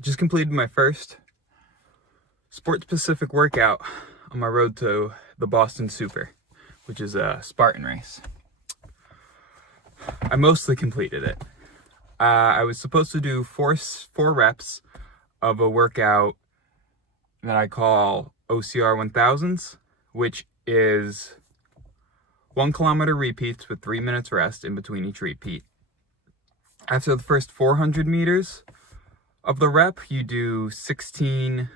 I just completed my first sport-specific workout on my road to the Boston Super, which is a Spartan race. I mostly completed it. I was supposed to do four reps of a workout that I call OCR 1000s, which is 1 kilometer repeats with 3 minutes rest in between each repeat. After the first 400 meters of the rep, you do 16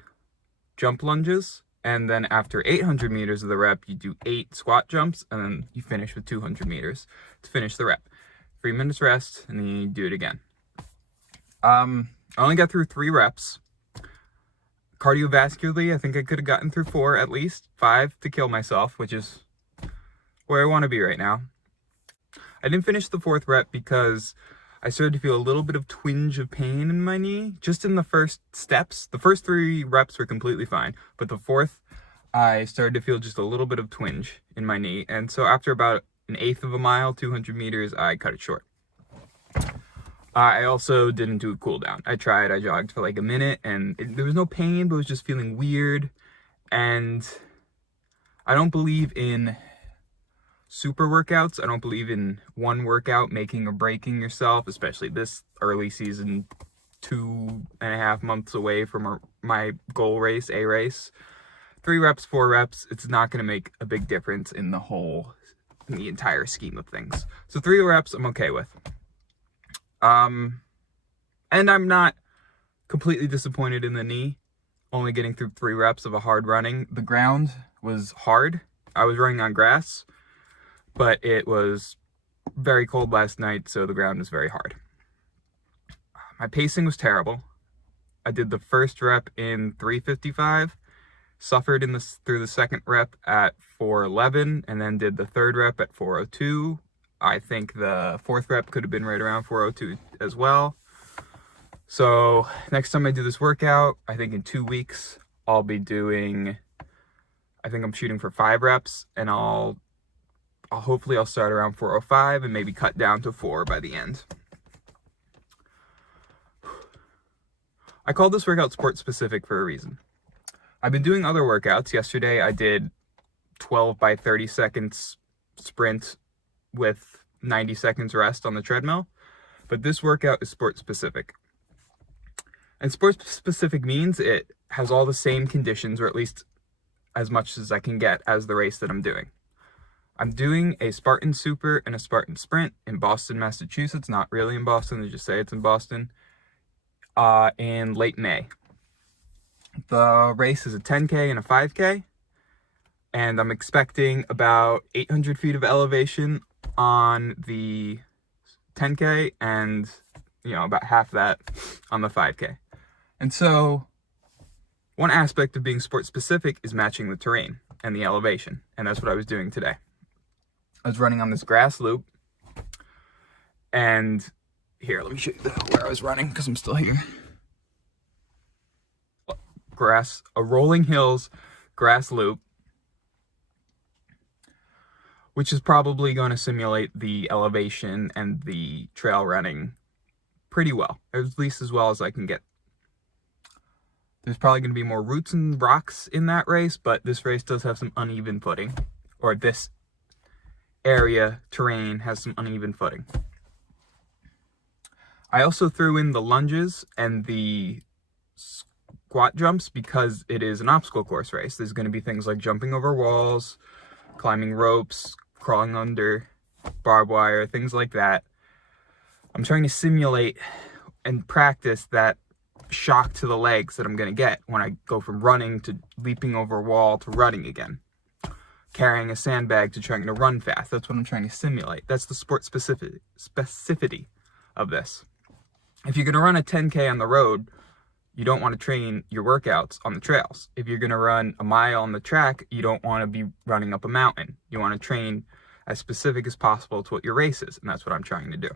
jump lunges, and then after 800 meters of the rep, you do 8 squat jumps, and then you finish with 200 meters to finish the rep. 3 minutes rest, and then you do it again. I only got through 3 reps. Cardiovascularly, I think I could have gotten through 4 at least, 5 to kill myself, which is where I want to be right now. I didn't finish the 4th rep because I started to feel a little bit of twinge of pain in my knee, just in the first steps. The first 3 reps were completely fine, but the 4th, I started to feel just a little bit of twinge in my knee. And so after about 1/8 of a mile, 200 meters, I cut it short. I also didn't do a cool down. I jogged for like a minute, and there was no pain, but it was just feeling weird. And I don't believe in super workouts. I don't believe in one workout making or breaking yourself, especially this early season, 2.5 months away from my goal race, a race. 3 reps, 4 reps, it's not going to make a big difference in the entire scheme of things. So 3 reps, I'm okay with. And I'm not completely disappointed in the knee, only getting through 3 reps of a hard running. The ground was hard. I was running on grass, but it was very cold last night, so the ground was very hard. My pacing was terrible. I did the first rep in 3:55, suffered through the second rep at 4:11, and then did the 3rd rep at 4:02. I think the 4th rep could have been right around 4:02 as well. So next time I do this workout, I think in 2 weeks, I'll be doing, I think I'm shooting for 5 reps, and hopefully I'll start around 4:05 and maybe cut down to 4 by the end. I called this workout sport specific for a reason. I've been doing other workouts. Yesterday I did 12 by 30 seconds sprint with 90 seconds rest on the treadmill, but this workout is sport specific. And sport specific means it has all the same conditions, or at least as much as I can get, as the race that I'm doing. I'm doing a Spartan Super and a Spartan Sprint in Boston, Massachusetts. Not really in Boston, they just say it's in Boston, in late May. The race is a 10K and a 5K, and I'm expecting about 800 feet of elevation on the 10K and, about half that on the 5K. And so one aspect of being sport specific is matching the terrain and the elevation, and that's what I was doing today. I was running on this grass loop, and here, let me show you where I was running because I'm still here. A rolling hills grass loop, which is probably going to simulate the elevation and the trail running pretty well, at least as well as I can get. There's probably going to be more roots and rocks in that race, but this race does have some uneven footing, or this area terrain has some uneven footing. I also threw in the lunges and the squat jumps because it is an obstacle course race. There's going to be things like jumping over walls, climbing ropes, crawling under barbed wire, things like that. I'm trying to simulate and practice that shock to the legs that I'm going to get when I go from running to leaping over a wall to running again. Carrying a sandbag to trying to run fast. That's what I'm trying to simulate. That's the sport specificity of this. If you're going to run a 10K on the road, you don't want to train your workouts on the trails. If you're going to run a mile on the track, you don't want to be running up a mountain. You want to train as specific as possible to what your race is, and that's what I'm trying to do.